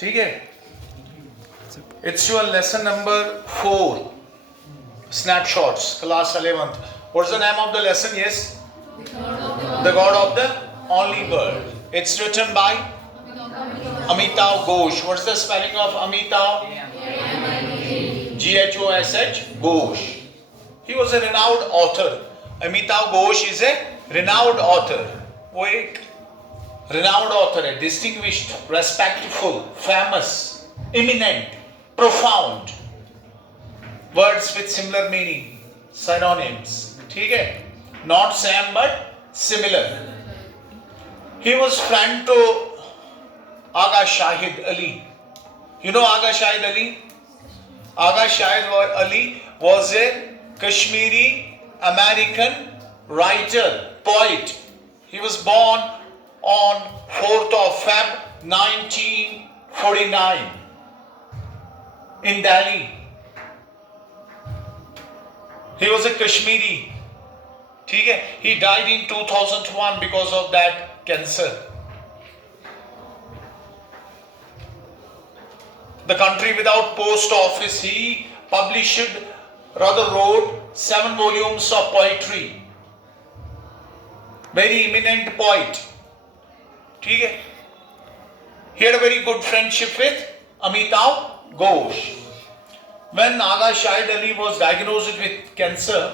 ठीक है? It's your lesson number 4. Snapshots, class 11th. What's the name of the lesson? Yes? The God of the Only World. It's written by Amitav Ghosh. What's the spelling of Amitav? Ghosh. Ghosh. He was a renowned author. Amitav Ghosh is a renowned author. वो एक renowned author है, distinguished, respectful, famous, eminent, profound. Words with similar meaning, synonyms. ठीक है? Not same but similar. He was friend to Aga Shahid Ali. You know Aga Shahid Ali? Aga Shahid Ali was a Kashmiri American writer, poet. He was born on 4th of Feb 1949 in Delhi. He was a Kashmiri. ठीक है? He died in 2001 because of that cancer. The country without post office. He wrote 7 volumes of poetry. Very eminent poet. ठीक है? He had a very good friendship with Amitav Ghosh. When Aga Shahid Ali was diagnosed with cancer,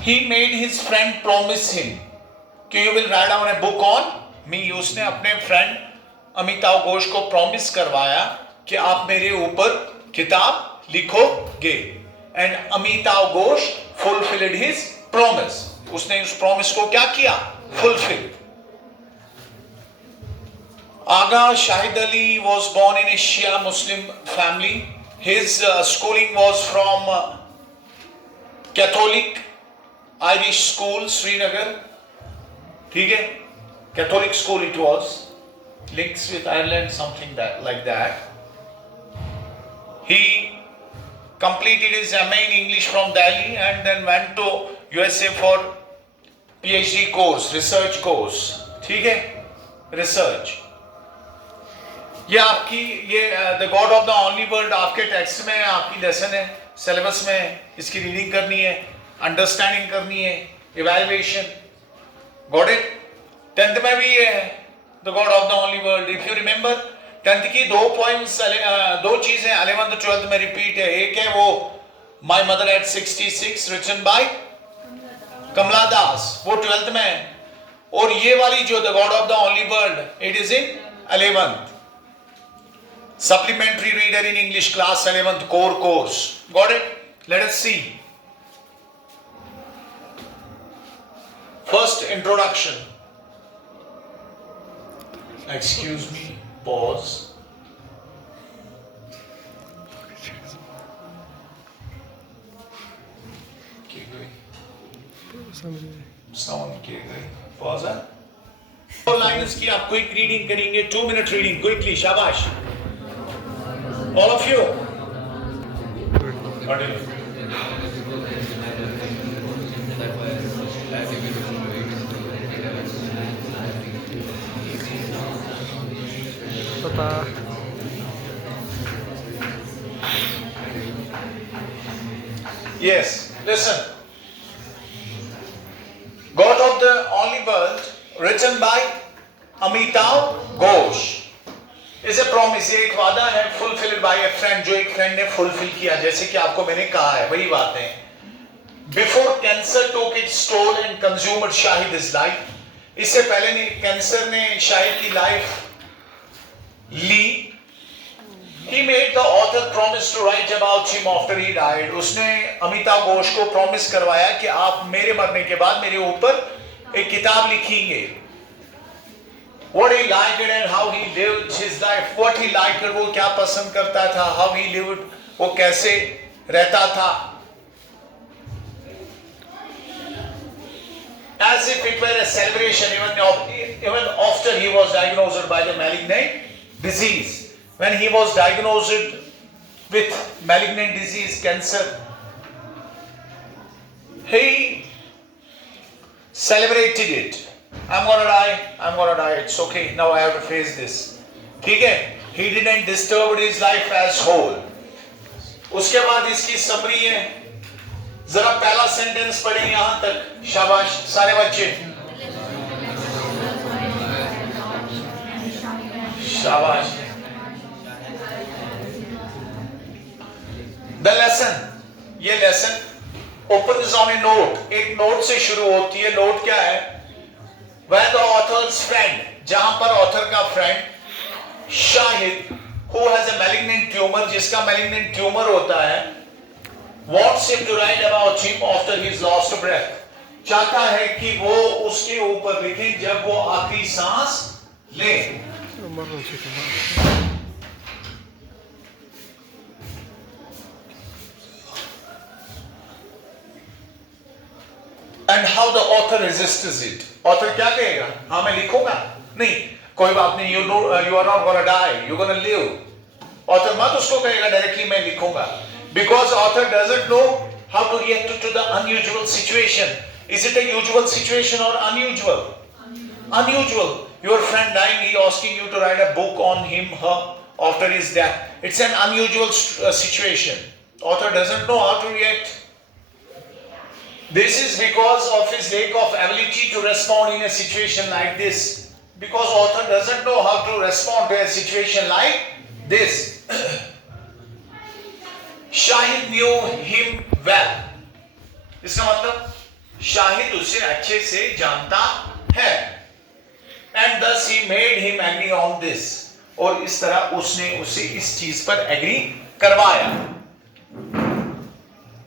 he made his friend promise him कि you will write down a book on me. उसने अपने friend Amitabh Ghosh को promise करवाया कि आप मेरे ऊपर किताब लिखोगे. And Amitabh Ghosh fulfilled his promise. उसने उस प्रॉमिस को क्या किया? Fulfil. Aga Shahid Ali was born in a Shia Muslim family. His schooling was from Catholic Irish school, Srinagar. ठीक है? Catholic school it was. Links with Ireland, something like that. He completed his MA in English from Delhi and then went to USA for PhD course, research course. ठीक है? Research. ये आपकी The God of the Only World आपके text में है, आपकी lesson है, syllabus में है. इसकी रीडिंग करनी है, अंडरस्टैंडिंग करनी है, इवैल्यूएशन. Got it? 10th में भी ये है, The God of the Only World. If you remember, 10th की 2 points, 2 चीजें 11th 12th में रिपीट है. एक है वो My Mother at 66 written by कमला दास, वो 12th में है. और ये वाली जो The God of the Only World, it is in 11th. Supplementary reader in English class 11th core course. Got it? Let us see. First introduction. Excuse me, pause. Sound किए गए. Pause है. 4 lines की आप quick reading करेंगे. 2 minute reading quickly. शाबाश. All of you. पता Yes, listen. God of the Only World, written by Amitav Ghosh, is a promise. ये एक वादा है, fulfilled by a friend, जो एक friend ने fulfill किया. जैसे कि आपको मैंने कहा है, वही बात है. Before cancer took its toll and consumed Shahid's life, इससे पहले ने कैंसर ने शाहिद की लाइफ ली. He made the author promise to write about him after he died. उसने अमिताभ घोष को प्रॉमिस करवाया कि आप मेरे मरने के बाद मेरे ऊपर एक किताब लिखेंगे. What he liked and how he lived his life. What he liked, वो क्या पसंद करता था. How he lived, वो कैसे रहता था. As if it were a celebration, even after he was diagnosed by the malignant disease. When he was diagnosed with malignant disease, cancer, he celebrated it. I'm gonna die, it's okay, now I have to face this. ठीक है, he didn't disturb his life as whole. उसके बाद इसकी summary है, जरा पहला sentence पढ़ें यहां तक, शाबाश सारे बच्चे, शाबाश. द लेसन, ये lesson opens on a note, एक नोट से शुरू होती है. नोट क्या है? Where the author's friend, जहां पर ऑथर का friend Shahid, who has a malignant tumor, जिसका malignant tumor होता है, wants him to write about him after his last breath, चाहता है कि वो उसके ऊपर लिखें जब वो आखिरी सांस ले. And how the author resists it. Author क्या कहेगा? हाँ मैं लिखूंगा, नहीं कोई बात नहीं, you know you are not gonna die, you're gonna live. Author मत उसको कहेगा डायरेक्टली मैं लिखूंगा, because author doesn't know how to react to the unusual situation. Is it a usual situation or unusual? Unusual. Your friend dying, he asking you to write a book on him, her after his death. It's an unusual situation. Author doesn't know how to react. This is because of his lack of ability to respond in a situation like this. Because author doesn't know how to respond to a situation like this. Shahid knew him well. इसका मतलब शाहिद उसे अच्छे से जानता है. And thus he made him agree on this. और इस तरह उसने उसे इस चीज पर एग्री करवाया.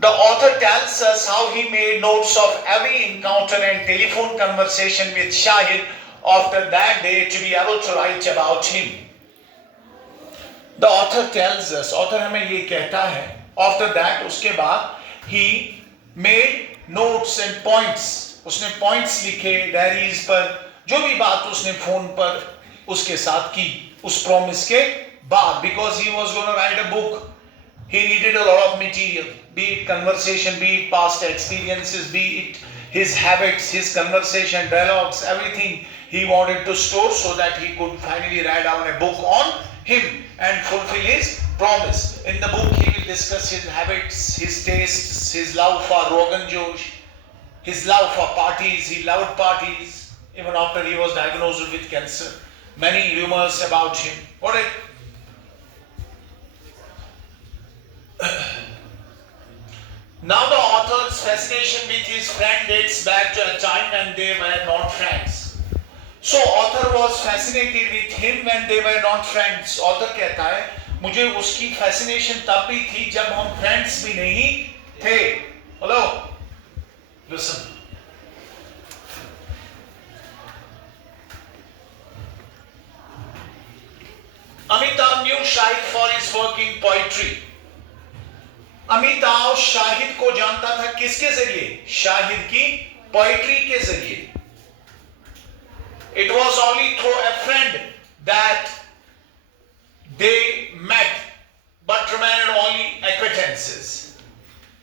The author tells us how he made notes of every encounter and telephone conversation with Shahid after that day to be able to write about him. The author tells us, author हमें ये कहता है, after that उसके बाद he made notes and points, उसने points लिखे diaries पर, जो भी बात उसने फोन पर उसके साथ की उस प्रॉमिस के बाद, because he was going to write a book. He needed a lot of material, be it conversation, be it past experiences, be it his habits, his conversation, dialogues, everything he wanted to store so that he could finally write down a book on him and fulfill his promise. In the book he will discuss his habits, his tastes, his love for Rogan Josh, his love for parties. He loved parties even after he was diagnosed with cancer. Many rumors about him. What it? Now the author's fascination with his friend dates back to a time when they were not friends. So author was fascinated with him when they were not friends. Author कहता है मुझे उसकी fascination तब भी थी जब हम friends भी नहीं थे. Hello, listen. Amitabh knew Shahid for his work in poetry. Amitabh Shahid को जानता था किसके जरिए? शाहिद की पोइट्री के जरिए. It was only through a friend that they met, but remained only acquaintances.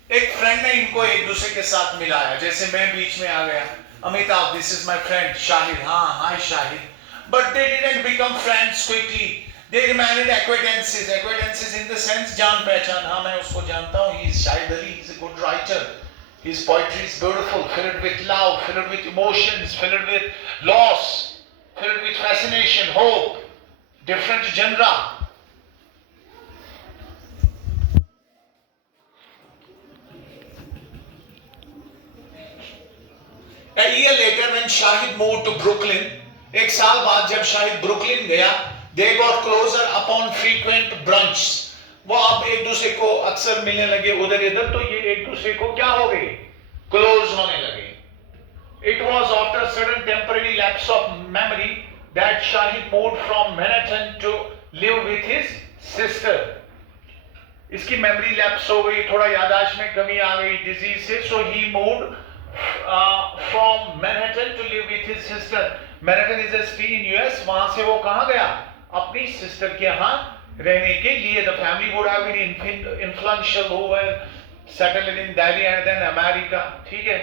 एक फ्रेंड ने इनको एक दूसरे के साथ मिलाया, जैसे मैं बीच में आ गया, Amitabh this is my friend Shahid, हाँ हाय Shahid, but they didn't become friends quickly. They remained acquaintances. Acquaintances in the sense जान पहचान, हाँ मैं उसको जानता हूँ, he is Shahid Ali, he is a good writer. His poetry is beautiful, filled with love, filled with emotions, filled with loss, filled with fascination, hope, different genre. A year later when Shahid moved to Brooklyn, एक साल बाद जब Shahid Brooklyn गया, they got closer upon frequent brunch. वो अब एक दूसरे को अक्सर मिलने लगे उधर इधर, तो ये एक दूसरे को क्या हो गए? क्लोज होने लगे. It was after a sudden temporary lapse of memory that Shahid moved from Manhattan to live with his sister. इसकी मेमोरी लैप्स हो गई, थोड़ा याददाश्त में कमी आ गई डिजीज से, so he moved from Manhattan to live with his sister. Manhattan is a city in US. वहां से वो कहाँ गया? अपनी सिस्टर के यहाँ रहने के लिए. The family would have been influential who were settled in Delhi and then America. ठीक है?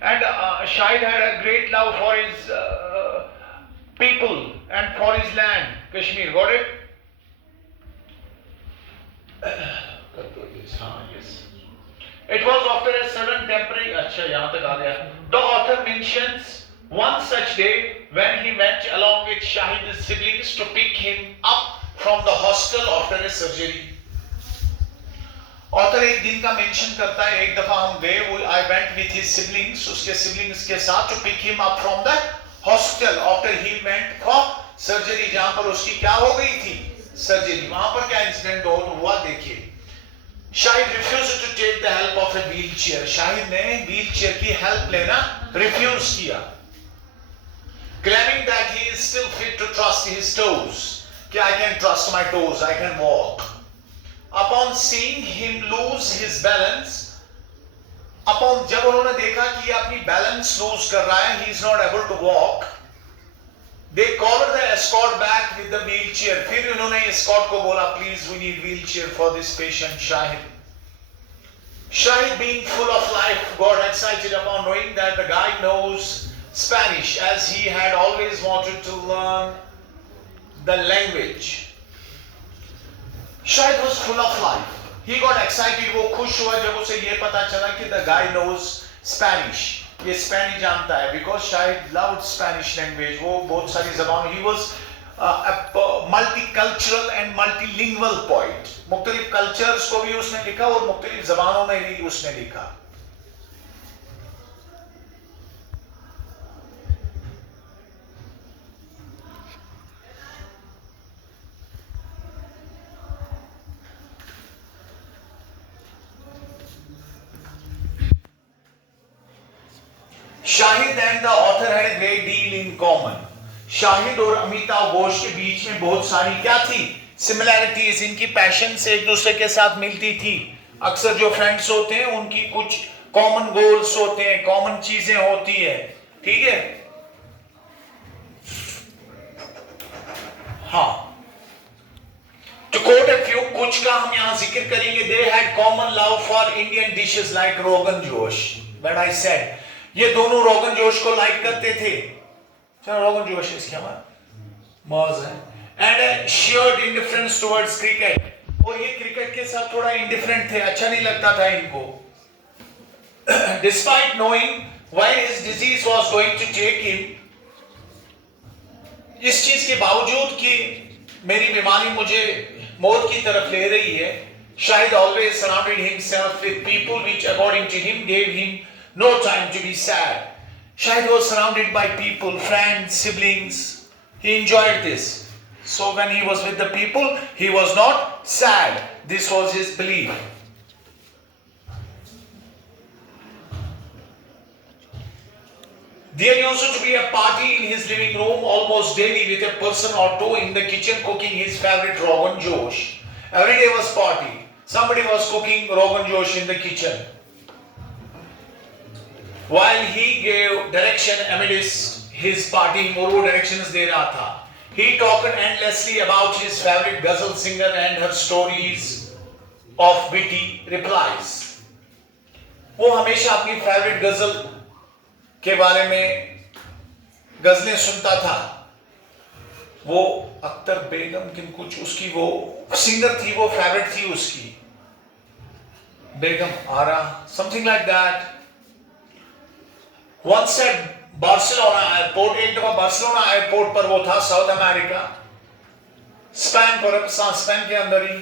And Shahid had a great love for his people and for his land. Kashmir. Got it? Yes. It was after a sudden temporary. अच्छा यहाँ तक आ गया. The author mentions one such day when he went along with Shahid's siblings to pick him up from the hospital after a surgery. Author एक दिन का mention करता है, एक दफा हम गए, वो I went with his siblings, उसके सिबलिंग्स के साथ to pick him up from the hospital after he went for surgery, जहां पर उसकी क्या हो गई थी, सर्जरी. वहां पर क्या इंसिडेंट हुआ देखिए. Shahid refuse to take the help of a wheel chair. Shahid ने व्हील चेयर की हेल्प लेना रिफ्यूज किया, claiming that he is still fit to trust his toes, कि I can trust my toes, I can walk. Upon seeing him lose his balance, जब उन्होंने देखा कि ये अपनी बैलेंस लूज कर रहा है, he is not able to walk, they called the escort back with the wheelchair. फिर उन्होंने escort को बोला, please we need wheelchair for this patient Shahid. Shahid, being full of life, got excited upon knowing that the guy knows Spanish, as he had always wanted to learn the language. Shahid was full of life. He got excited. वो खुश हुआ जब उसे ये पता चला कि the guy knows Spanish. ये स्पेनिश जानता है, because Shahid loved Spanish language. वो बहुत सारी ज़बान. He was a multicultural and multilingual poet. मुख्तलिफ कल्चर्स को भी उसने लिखा और मुख्तलिफ ज़बानों में भी उसने लिखा. Shahid and the author had a great deal in common. Shahid और अमिताभ घोष के बीच में बहुत सारी क्या थी, सिमिलैरिटीज. इनकी पैशंस एक दूसरे के साथ मिलती थी. अक्सर जो फ्रेंड्स होते हैं उनकी कुछ कॉमन गोल्स होते हैं, कॉमन चीजें होती है, ठीक है. हाँ, टू कोट अ फ्यू, कुछ का हम यहां जिक्र करेंगे. They had common love for Indian dishes like rogan josh. When I said, ये दोनों रोगन जोश को लाइक करते थे. चलो रोगन जोश इसके मौज है. And shared indifference towards cricket. और ये क्रिकेट के साथ थोड़ा इंडिफरेंट थे, अच्छा नहीं लगता था इनको. Despite knowing why his disease was going to take him, इस चीज के बावजूद कि मेरी बीमारी मुझे मौत की तरफ ले रही है, Shahid always surrounded himself with people which according to him gave him no time to be sad. Shahid was surrounded by people, friends, siblings. He enjoyed this. So when he was with the people, he was not sad. This was his belief. There used to be a party in his living room almost daily with a person or two in the kitchen cooking his favorite Rogan Josh. Every day was party. Somebody was cooking Rogan Josh in the kitchen. While he gave direction amidst his party, वो directions दे रहा था. He talked endlessly about his favorite ghazal singer and her stories of witty replies. वो हमेशा अपनी favorite गजल के बारे में गजलें सुनता था. वो अख्तर बेगम किन कुछ उसकी वो सिंगर थी, वो फेवरेट थी उसकी, बेगम आरा, something like that. Once at Barcelona airport, एक दफा बार्सिलोना एयरपोर्ट पर वो था, साउथ अमेरिका, स्पेन के अंदर ही.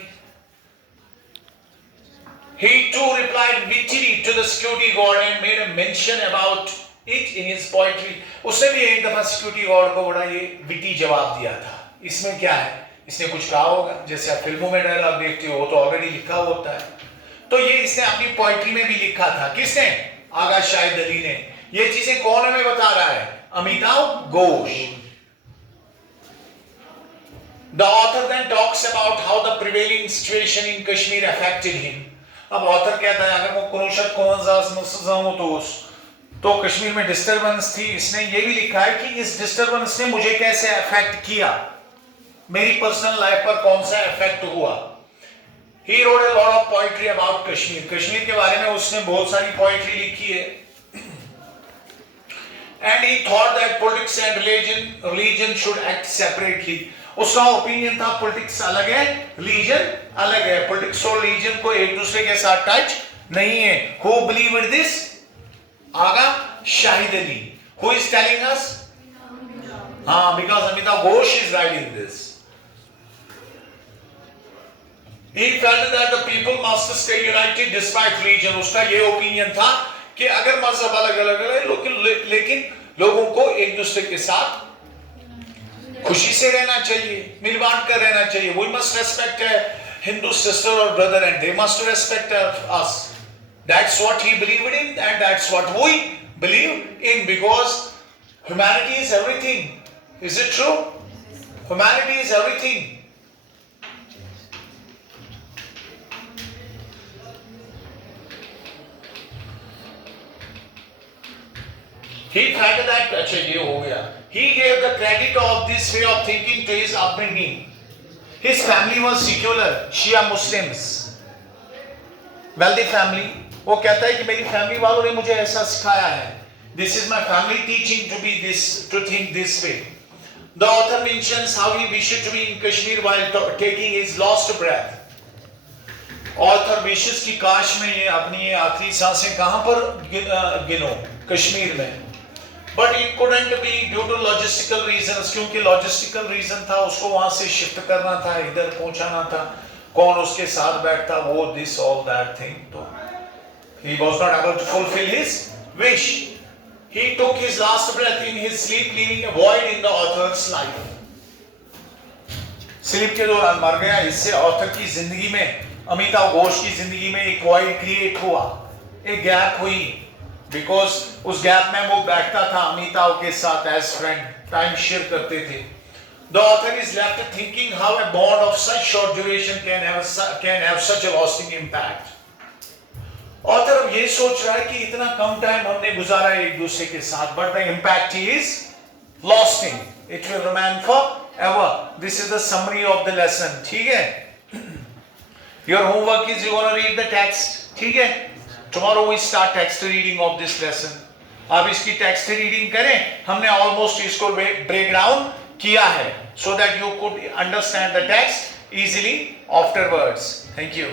He too replied wittily to the security guard and made a mention about it in his poetry. उसने भी एक दफा सिक्योरिटी गार्ड को बड़ा ये विटी जवाब दिया था. इसमें क्या है, इसने कुछ कहा होगा, जैसे आप फिल्मों में डायलॉग देखते हो तो ऑलरेडी लिखा होता है. तो ये इसने अपनी पोएट्री में भी लिखा था. किसने, आगा शाहिद अली ने. ये चीजें कौन हमें बता रहा है, Amitabh Ghosh. The author then talks about how the prevailing situation in Kashmir affected him. अब ऑथर कहता है अगर वो कुनुशत तो कश्मीर में डिस्टर्बेंस थी. इसने ये भी लिखा है कि इस डिस्टर्बेंस ने मुझे कैसे अफेक्ट किया, मेरी पर्सनल लाइफ पर कौन सा इफेक्ट हुआ. He wrote a lot of poetry about Kashmir. Kashmir के बारे में उसने बहुत सारी पोएट्री लिखी है. And he thought that politics and religion should act separately. उसका ओपिनियन था पॉलिटिक्स अलग है, रिलीजन अलग है, पॉलिटिक्स और रिलीजन को एक दूसरे के साथ टच नहीं है. Who believe in this? Agha Shahid Ali. Who is telling us? हाँ, because Amitav Ghosh is writing this. He felt that the people must stay united despite religion. उसका ये ओपिनियन था कि अगर मजहब अलग अलग है लेकिन लोगों को एक दूसरे के साथ खुशी से रहना चाहिए, मिल बांट कर रहना चाहिए. We must respect Hindu sister or brother and they must respect us. That's what he believed in and that's what we believe in because humanity is everything. Is it true? Humanity is everything. He felt that अच्छा ये हो गया. He gave the credit of this way of thinking to his upbringing. His family was secular, Shia Muslims, wealthy family. वो कहता है कि मेरी family वालों ने मुझे ऐसा सिखाया है. This is my family teaching to be this, to think this way. The author mentions how he wished to be in Kashmir while taking his last breath. Author विशेष की काश में ये अपनी आखिरी सांसें कहां पर गिनो? कश्मीर में. But it couldn't be due to logistical reasons, क्योंकि लॉजिस्टिकल रीजन था, उसको वहां से शिफ्ट करना था, इधर पहुंचाना था, कौन उसके साथ बैठता, वो दिस ऑल दैट थिंग. तो he was not able to fulfill his wish. He took his last breath in his sleep, leaving a void in the author's life. Sleep के दौरान मर गया. इससे ऑथर की जिंदगी में, अमिताभ घोष की जिंदगी में एक वॉइड क्रिएट हुआ, एक गैप हुई. बिकॉज उस गैप में वो बैठता था अमिताभ के साथ एज फ्रेंड, टाइम शेयर करते थे. The author is left thinking how a bond of such short duration can have such a lasting impact. Author अब ये सोच रहा है कि इतना कम टाइम हमने गुजारा एक दूसरे के साथ, but the impact is lasting. It will remain for ever. This is the summary of the lesson. ठीक है. Your homework is you gonna read the text. ठीक है. Tomorrow we start text reading of this lesson. आप इसकी text reading करें. हमने almost इसको break down किया है so that you could understand the text easily afterwards. Thank you.